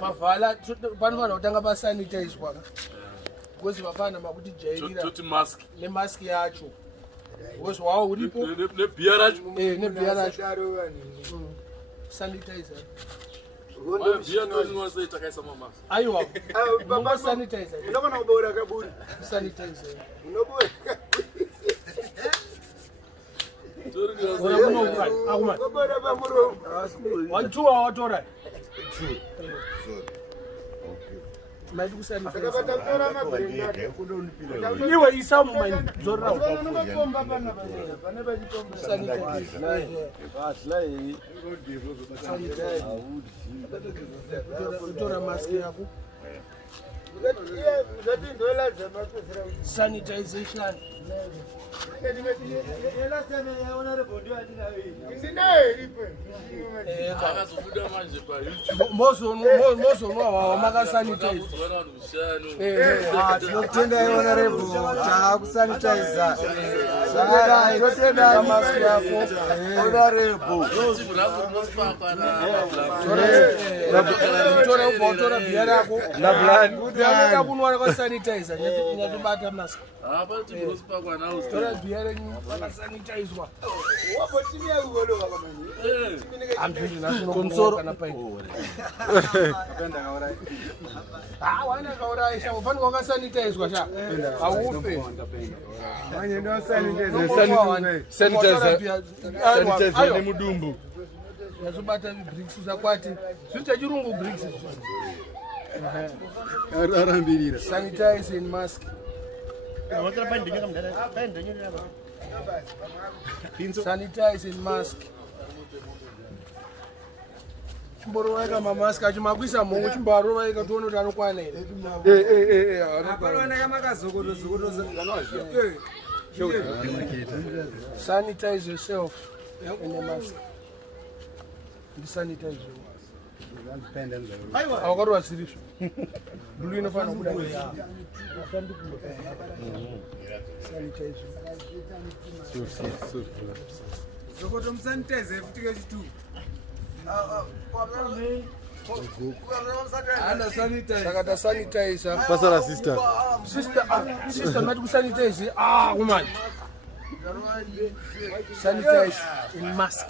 Mavala panofanira kutanga pasanitizwa because vafana makuti jairira nemask yacho because wao uripo nebhiya racho nebhiya racho sanitizer aiwa baba sanitizer unokona kuboura kaburi sanitizer unoboura watua watora maiti iwe isa mumaizorora utora maski yako sanitization mozonwa wawa makasanitize tinotenda honorable taakusanitiza maski yako honorable bhiya rako kunwa kwasanitiza nyatobata mask tora bhiya renyu vakasanitizwa wanakauraisha ufanira wakasanitizwa sha haufe sanitizer nemudumbu yazobata bricks zakwati zvita chirungu bricks arambirira sanitize and mask sanitize and mask chimborovaika mamask achimakwisa mungu chimbarovaika tione kuti anokwana here sanitize yourself in a mask ndisanitize awakarova sirisvo blue inofanira kuda Zokoto msanitize futike chitu. Ana sanitize. Saka sanitize. Pasala sister. Sister mati kusanitize. Woman. Sanitize in mask.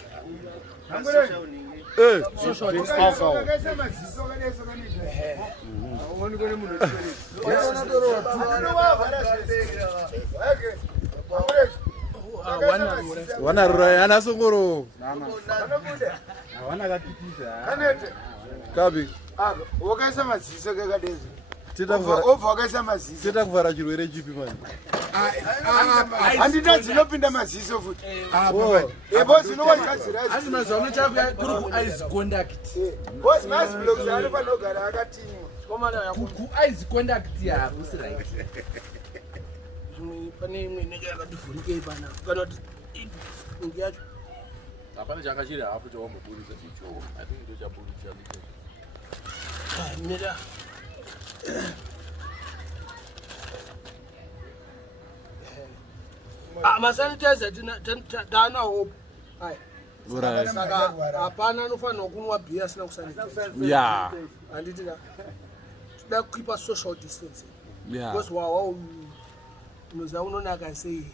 Social distance. Wanarura ana songoro. Wana katitiza. Kabi. Wakaisa maziso kakadezi. Wakaisa maziso. Tita kuvara chirwere chipi mani. Andita dzinopinda maziso futi. Boss unokazira. Asi mazono chakwe kuri ku eyes contact. Boss mas blogs ari panogara akatinwa. Komana yaku eyes contact ya usira. Pane imwe inenge yakadivhurika ipana kana kuti ingi yacho hapana chakachiri hafu chawambobudisa icho I think ndo chabudisa neda masanitizer tanawo saka hapana anofanira kunwa bhiya asina kusanitiza handitida tida kuipa social distancing because wawa unoza unonaka sei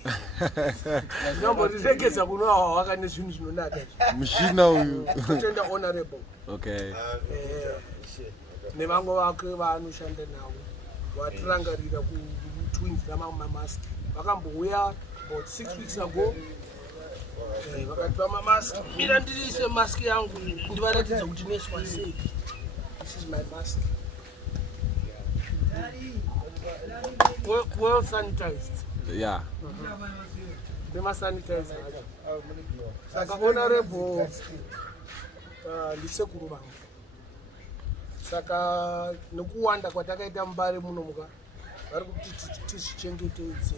zvinombotirekedza kunwa waka nezvinhu zvinonaka mushina uyu kutenda honorable nevamwe vake vaanoshanda navo vatirangarira kutwins namamask vakambouya about 6 weeks ago vakatipa mamask mira ndirise mask yangu ndivaratidza kuti neswa sei. This is my mask. Well sanitized. Yeah. Bema sanitizer. Saka honorable ndisekuru vangu. Saka nokuwanda kwatakaita Mbare muno muka vari kuti tizvichengetedze.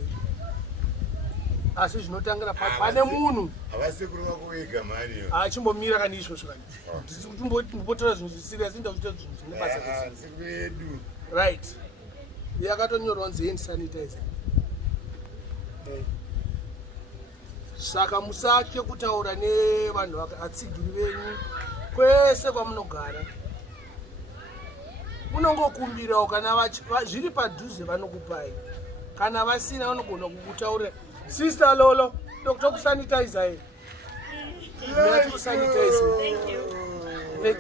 Asi zvinotangira pane munhu avasekuru vako vega mari achimbomira kana izvozvo kana ndimbotora zvinhu zvisiriasi ndakuita zvinhu zvine basa vedu right yakatonyorwa nzi hand sanitizer. Saka musatye kutaura nevanhu atsigiri venyu kwese kwamunogara unongokumbirawo kana zviri padhuze vanokupai kana vasina vanogona kukutaurira sister lolo tokusanitiza here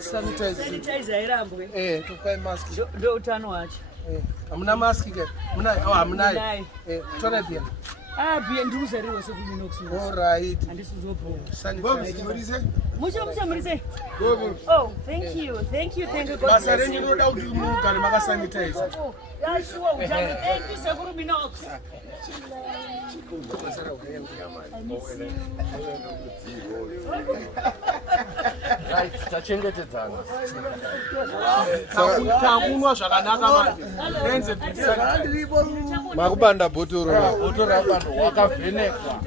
Sanitizer irambwe. tokupai mask Ndio utano wacho. hamuna mask ke hamunayo tora pia Bia nduzariwa sekuminox. alright Andisizopo. sanitizer Muche. Oh, thank you. Thank you. God basa bless renyu you. rinoda kuti mugare makasanitiza Yeah, sure. Thank you, Sekuru Minox. Tachengetedzana. takunwa zvakanaka manje renze Makubanda botoro. Botoro rabando wakavhenekwa.